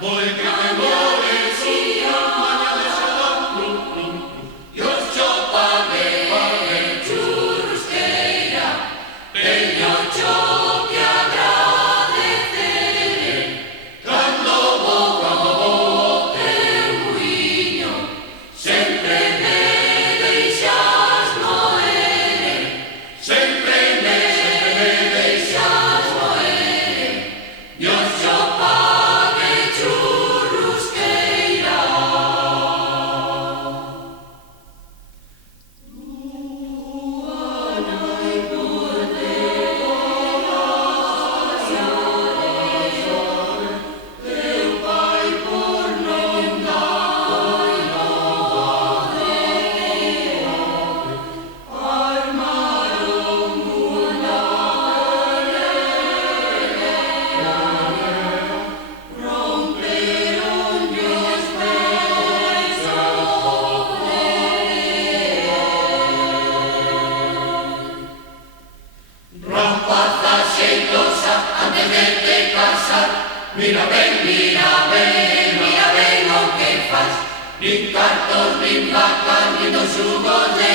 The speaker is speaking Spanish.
Voi che temore sia, mañana de Shalom, Dios chopame, pane, churrusqueira, teño cho que agradecer, cando vou teu muiño, sempre me deixas moer, sempre me deixas moer, Dios chopame, churrusqueira. Rapaza xeitosa, antes de te casar, mira ben o que fas, nin cartos, nin vacas, nin dos xugos de